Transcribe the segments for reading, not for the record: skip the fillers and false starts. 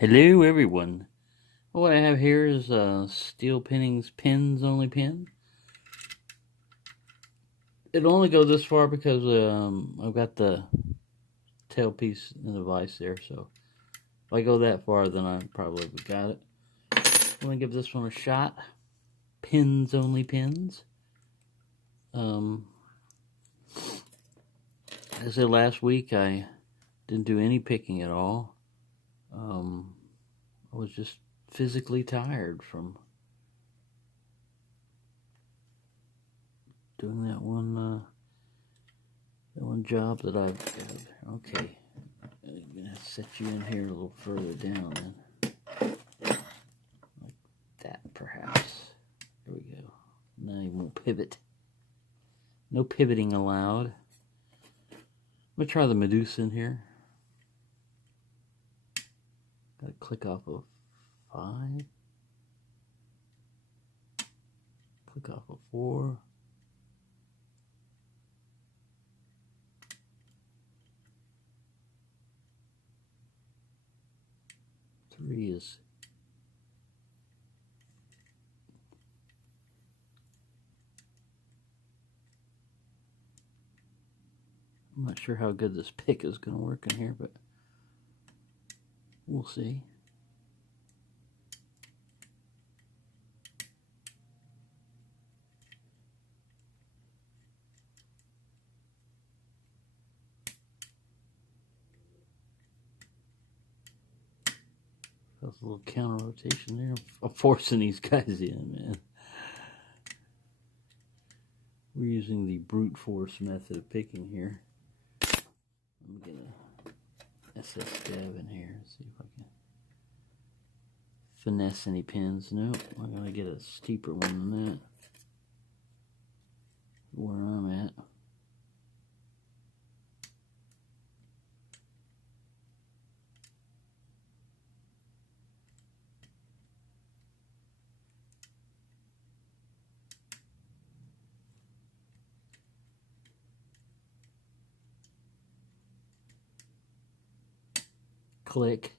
Hello everyone. What I have here is Steel Pinnings pins only pin. It'll only go this far because I've got the tailpiece in the vise there, so if I go that far then I probably got it. I'm going to give this one a shot. Pins only pins. As I said last week, I didn't do any picking at all. I was just physically tired from doing that one job that I've got. Okay, I'm gonna set you in here a little further down then, like that perhaps. There we go. Now you won't pivot. No pivoting allowed. I'm gonna try the Medusa in here. Gotta click off of 5. Click off of 4. Three is I'm not sure how good this pick is going to work in here, but we'll see. That's a little counter rotation there. I'm forcing these guys in, man. We're using the brute force method of picking here. I'm going to SS stab in here and see if I can finesse any pins. Nope, I'm going to get a steeper one than that. Where I'm at. Click.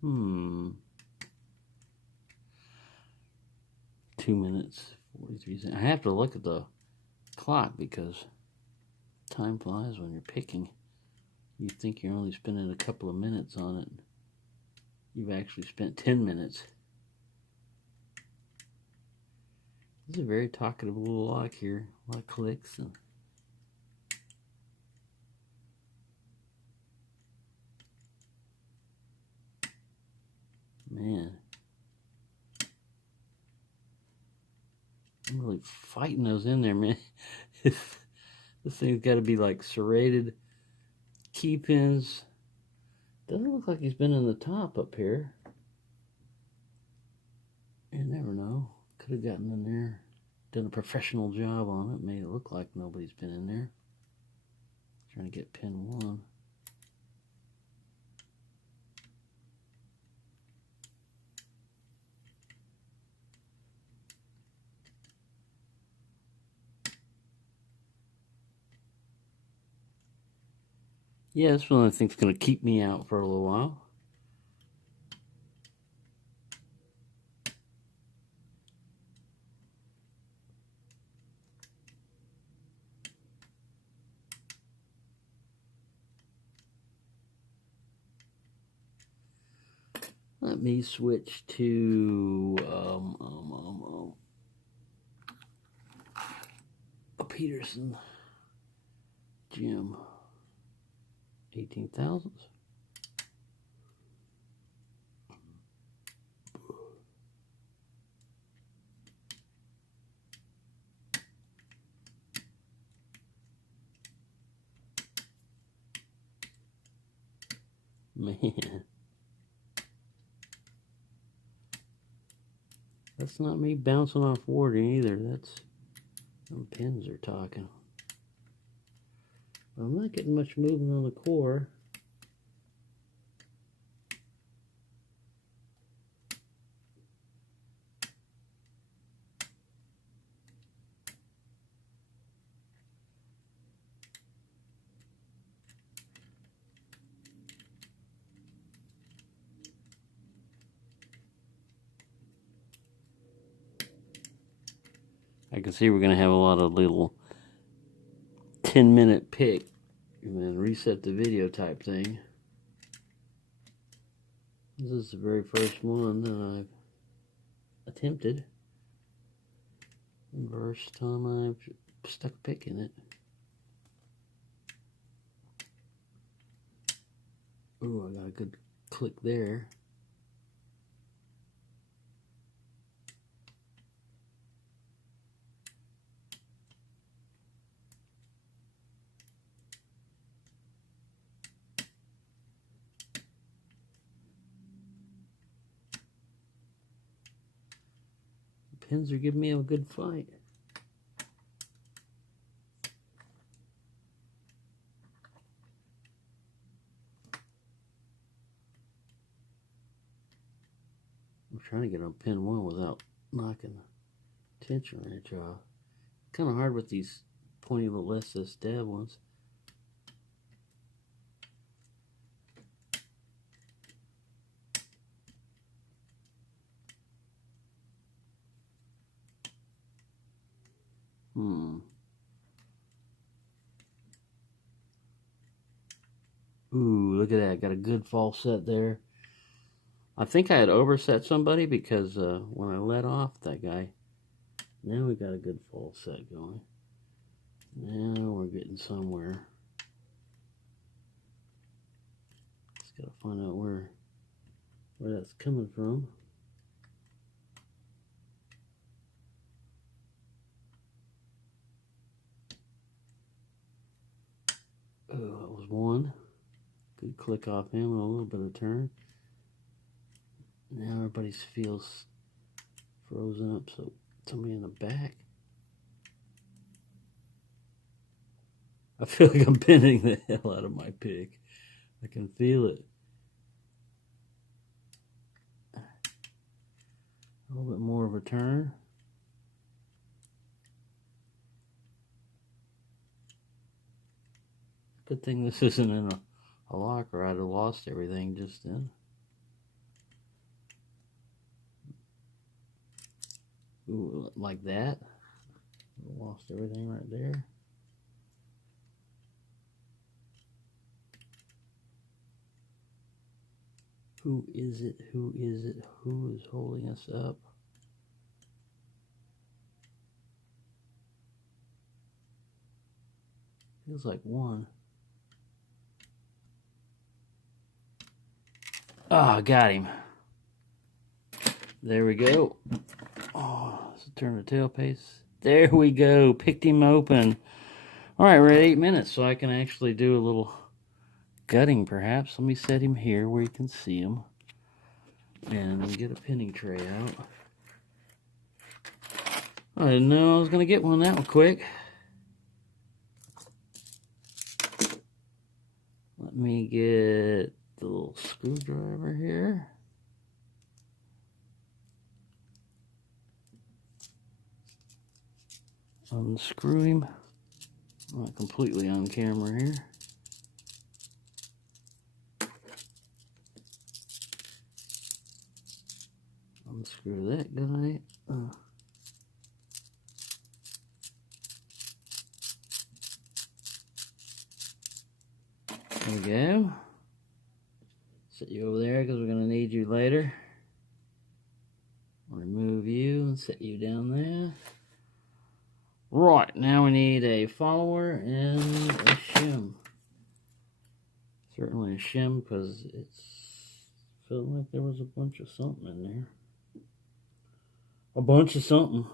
Hmm. 2 minutes, 43 seconds. I have to look at the clock because time flies when you're picking. You think you're only spending a couple of minutes on it. You've actually spent 10 minutes. This is a very talkative little lock here. A lot of clicks and man, I'm really fighting those in there, man. This thing's got to be like serrated key pins. Doesn't look like he's been in the top up here. You never know. Could have gotten in there, done a professional job on it, made it look like nobody's been in there. Trying to get pin 1. Yeah, this one I think is going to keep me out for a little while. Let me switch to a Peterson Jim 18,000s. Man, that's not me bouncing off warding either. That's them pins are talking. I'm not getting much movement on the core. I can see we're going to have a lot of little 10-minute pick and then reset the video type thing. This is the very first one that I've attempted. First time I've stuck a pick in it. Ooh, I got a good click there. Pins are giving me a good fight. I'm trying to get on pin 1 without knocking the tension wrench off. Kind of hard with these pointy little SS dab ones. Ooh, look at that. Got a good false set there. I think I had overset somebody because when I let off that guy, now we got a good false set going. Now we're getting somewhere. Just gotta find out where that's coming from. Oh, that was one. Good click off him and a little bit of turn. Now everybody's feels frozen up, so somebody in the back. I feel like I'm bending the hell out of my pick. I can feel it. A little bit more of a turn. Good thing this isn't in a locker. I'd have lost everything just then. Ooh, like that. Lost everything right there. Who is it? Who is it? Who is holding us up? Feels like one. Ah, got him. There we go. Oh, let's turn the tail pace. There we go. Picked him open. All right, we're at 8 minutes, so I can actually do a little gutting, perhaps. Let me set him here where you can see him, and get a pinning tray out. I didn't know I was going to get one that quick. Let me get the little screwdriver here. Unscrew him. I'm not completely on camera here. Unscrew that guy. There we go. Set you over there because we're going to need you later. Remove you and set you down there. Right, now we need a follower and a shim. Certainly a shim because it's felt like there was a bunch of something in there. A bunch of something.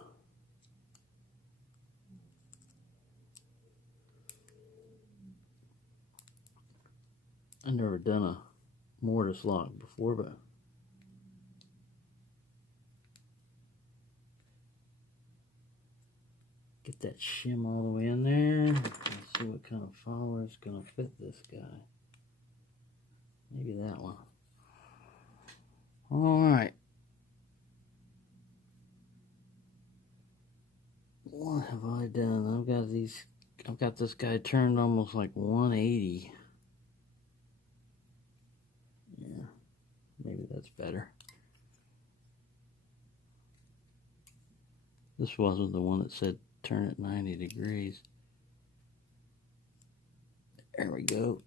I've never done a mortise lock before, but get that shim all the way in there. Let's see what kind of follower is going to fit this guy. Maybe that one. All right. What have I done? I've got this guy turned almost like 180. Yeah, maybe that's better. This wasn't the one that said turn it 90 degrees. There we go.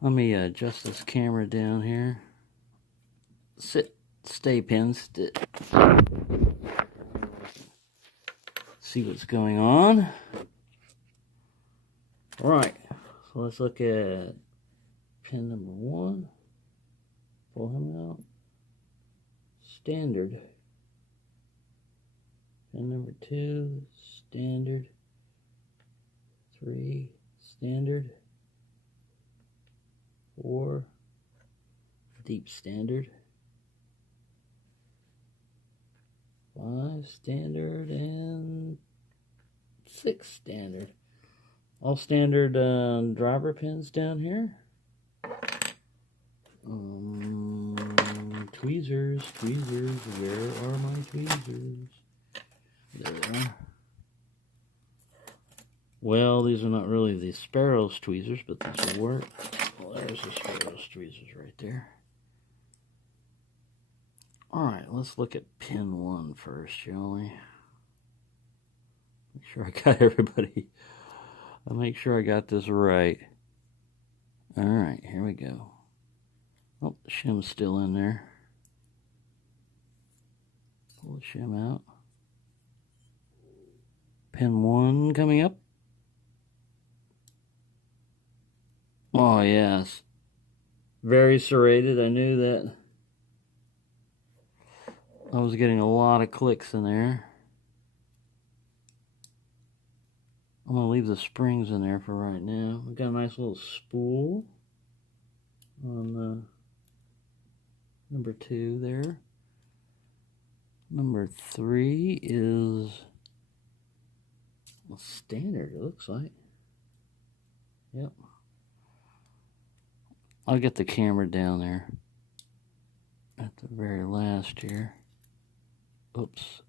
Let me adjust this camera down here. Stay pins. See what's going on. All right, so let's look at pin number 1. Pull him out. Standard. Pin number 2, standard. 3, standard. 4, deep standard. 5, standard, and 6, standard. All standard driver pins down here. Tweezers, where are my tweezers? There they are. Well, these are not really the Sparrow's tweezers, but this will work. Well, there's the Sparrow's tweezers right there. Alright, let's look at pin 1 first, shall we? Make sure I got everybody. I'll make sure I got this right. Alright, here we go. Oh, the shim's still in there. Pull the shim out. Pin 1 coming up. Oh, yes. Very serrated. I knew that. I was getting a lot of clicks in there. I'm going to leave the springs in there for right now. We've got a nice little spool on number 2 there. Number 3 is a standard, it looks like. Yep. I'll get the camera down there at the very last here. Oops.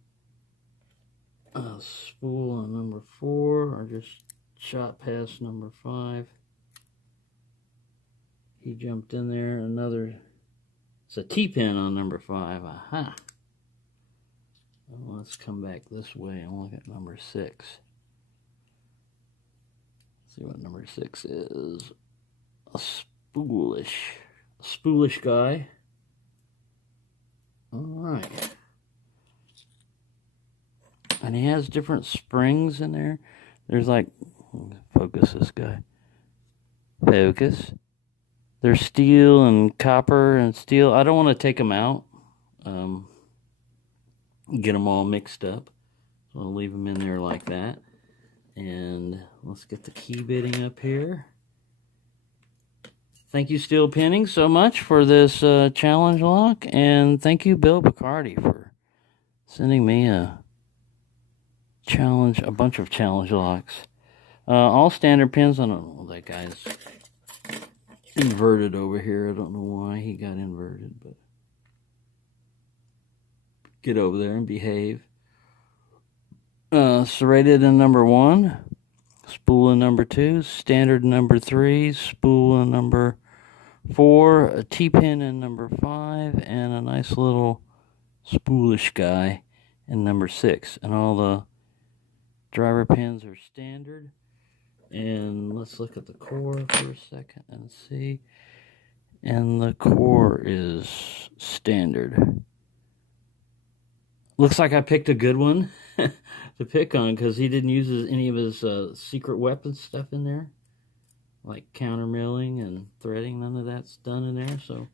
A spool on number 4. I just shot past number 5. He jumped in there. Another. It's a T-pin on number 5. Aha. Well, let's come back this way and look at number 6. See what number 6 is. A spoolish guy. All right. And he has different springs in there. There's like, focus this guy. Focus. There's steel and copper and steel. I don't want to take them out. Get them all mixed up. So I'll leave them in there like that. And let's get the key bitting up here. Thank you, Steel Pinnings, so much for this challenge lock. And thank you, Bill Bacardi, for sending me a bunch of challenge locks. All standard pins. I don't know, that guy's inverted over here. I don't know why he got inverted, but get over there and behave. Serrated in number 1, spool in number 2, standard in number 3, spool in number 4, a T-pin in number 5, and a nice little spoolish guy in number 6. And all the driver pins are standard. And let's look at the core for a second and see. And the core is standard. Looks like I picked a good one to pick on, because he didn't use any of his secret weapons stuff in there, like counter milling and threading. None of that's done in there. So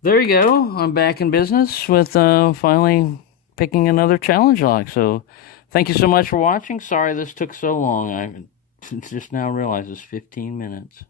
there you go. I'm back in business with finally picking another challenge lock. So thank you so much for watching. Sorry this took so long. I just now realized it's 15 minutes.